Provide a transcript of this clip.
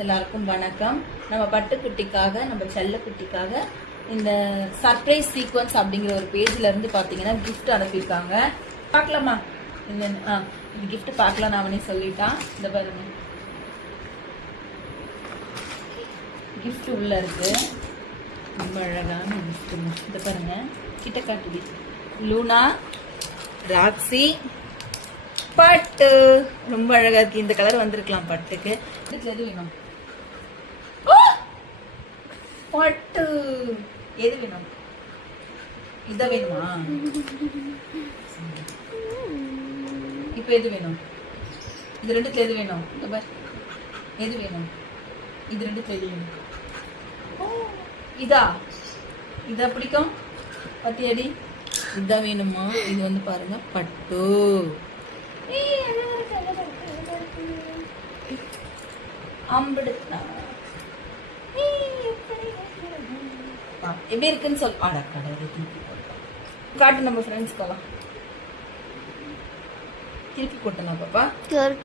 எல்லாருக்கும் வணக்கம். நம்ம பட்டுக்குட்டிக்காக நம்ம செல்லக்குட்டிக்காக இந்த சர்ப்ரைஸ் சீக்வன்ஸ் அப்படிங்கிற ஒரு பேஜ்ல இருந்து பாத்தீங்கன்னா கிஃப்ட் அனுப்பியிருக்காங்க. பார்க்கலாமா? இந்த கிஃப்ட் பார்க்கலாம் அவனே சொல்லிட்டான். இந்த பாருங்க, கிஃப்ட் உள்ள இருக்கு. ரொம்ப அழகான கிஃப்ட். இந்த பாருங்க, கிட்ட காட்டுது. லூனா, ராக்ஸி, பட்டு. ரொம்ப அழகா இருக்கு. இந்த கலர் வந்திருக்கலாம் பட்டுக்கு. எது வேணும்? பட்டு எது வேணும்? இத வேணுமா? இப்ப எது வேணும்? இது ரெண்டுத்துல எது வேணும்? எது வேணும்? இது ரெண்டுத்துல எது வேணும்? இதா இதா பிடிக்கும் பத்தியடி. இதா வேணுமா? இது வந்து பாருங்க பட்டு. எப்படி இருக்குன்னு சொல். காட்டு நம்ம ஃப்ரெண்ட்ஸ்க்கெல்லாம் திருப்பி போட்டலாம் பாப்பா.